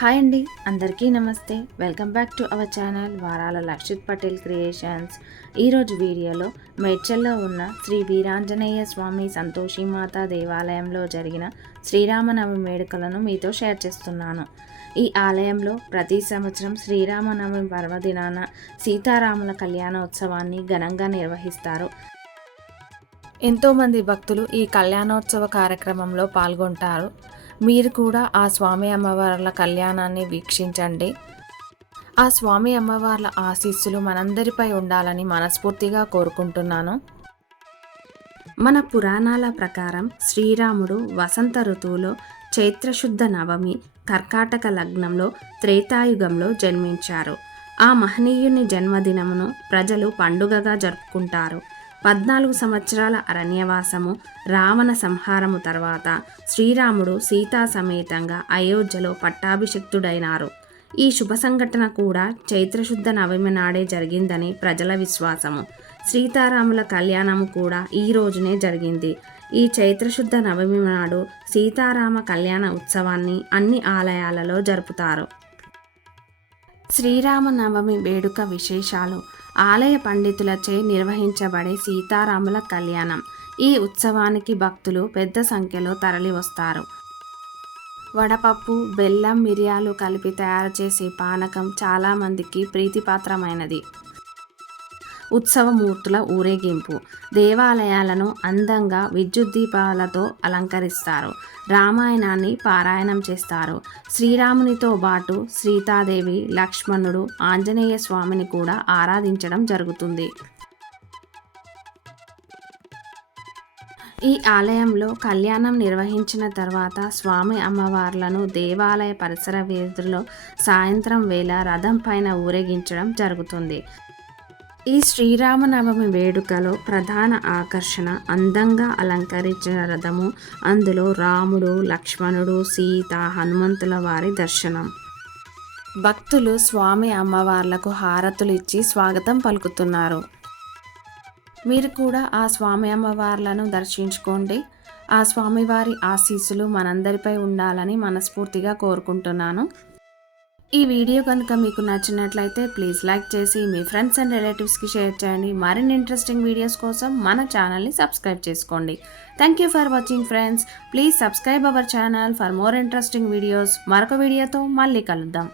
Hi అండి అందరికీ నమస్తే. Welcome back to our channel వారాల లక్షిత్ పటేల్ క్రియేషన్స్. ఈరోజు వీడియోలో మేడ్చల్లో ఉన్న శ్రీ వీరాంజనేయ స్వామి సంతోషి మాత దేవాలయంలో జరిగిన శ్రీరామనవమి వేడుకలను మీతో షేర్ చేస్తున్నాను. ఈ ఆలయంలో ప్రతి సంవత్సరం శ్రీరామనవమి పర్వదినాన సీతారాముల కళ్యాణోత్సవాన్ని ఘనంగా నిర్వహిస్తారు. ఎంతోమంది భక్తులు ఈ కళ్యాణోత్సవ కార్యక్రమంలో పాల్గొంటారు. మీరు కూడా ఆ స్వామి అమ్మవార్ల కళ్యాణాన్ని వీక్షించండి. ఆ స్వామి అమ్మవార్ల ఆశీస్సులు మనందరిపై ఉండాలని మనస్ఫూర్తిగా కోరుకుంటున్నాను. మన పురాణాల ప్రకారం శ్రీరాముడు వసంత ఋతువులో చైత్రశుద్ధ నవమి కర్కాటక లగ్నంలో త్రేతాయుగంలో జన్మించారు. ఆ మహనీయుని జన్మదినమును ప్రజలు పండుగగా జరుపుకుంటారు. పద్నాలుగు సంవత్సరాల అరణ్యవాసము రావణ సంహారము తర్వాత శ్రీరాముడు సీతా సమేతంగా అయోధ్యలో పట్టాభిషిక్తుడైనారు. ఈ శుభ సంఘటన కూడా చైత్రశుద్ధ నవమి నాడే జరిగిందని ప్రజల విశ్వాసము. సీతారాముల కళ్యాణము కూడా ఈ రోజునే జరిగింది. ఈ చైత్రశుద్ధ నవమి నాడు సీతారామ కళ్యాణ ఉత్సవాన్ని అన్ని ఆలయాలలో జరుపుతారు. శ్రీరామనవమి వేడుక విశేషాలు. ఆలయ పండితులచే నిర్వహించబడే సీతారాముల కళ్యాణం. ఈ ఉత్సవానికి భక్తులు పెద్ద సంఖ్యలో తరలివస్తారు. వడపప్పు బెల్లం మిరియాలు కలిపి తయారు చేసే పానకం చాలామందికి ప్రీతిపాత్రమైనది. ఉత్సవమూర్తుల ఊరేగింపు. దేవాలయాలను అందంగా విద్యుత్ దీపాలతో అలంకరిస్తారు. రామాయణాన్ని పారాయణం చేస్తారు. శ్రీరామునితో పాటు సీతాదేవి లక్ష్మణుడు ఆంజనేయ స్వామిని కూడా ఆరాధించడం జరుగుతుంది. ఈ ఆలయంలో కళ్యాణం నిర్వహించిన తర్వాత స్వామి అమ్మవార్లను దేవాలయ పరిసర వీధుల్లో సాయంత్రం వేళ రథం పైన ఊరేగించడం జరుగుతుంది. ఈ శ్రీరామనవమి వేడుకలో ప్రధాన ఆకర్షణ అందంగా అలంకరించిన రథము అందులో రాముడు లక్ష్మణుడు సీత హనుమంతుల వారి దర్శనం. భక్తులు స్వామి అమ్మవార్లకు హారతులు ఇచ్చి స్వాగతం పలుకుతున్నారు. మీరు కూడా ఆ స్వామి అమ్మవార్లను దర్శించుకోండి. ఆ స్వామివారి ఆశీస్సులు మనందరిపై ఉండాలని మనస్ఫూర్తిగా కోరుకుంటున్నాను. ఈ వీడియో కనుక మీకు నచ్చినట్లయితే ప్లీజ్ లైక్ చేసి మీ ఫ్రెండ్స్ అండ్ రిలేటివ్స్కి షేర్ చేయండి. మరిన్ని ఇంట్రెస్టింగ్ వీడియోస్ కోసం మన ఛానల్ని సబ్స్క్రైబ్ చేసుకోండి. Thank you for watching friends please subscribe our channel for more interesting videos మరొక వీడియోతో మళ్ళీ కలుద్దాం.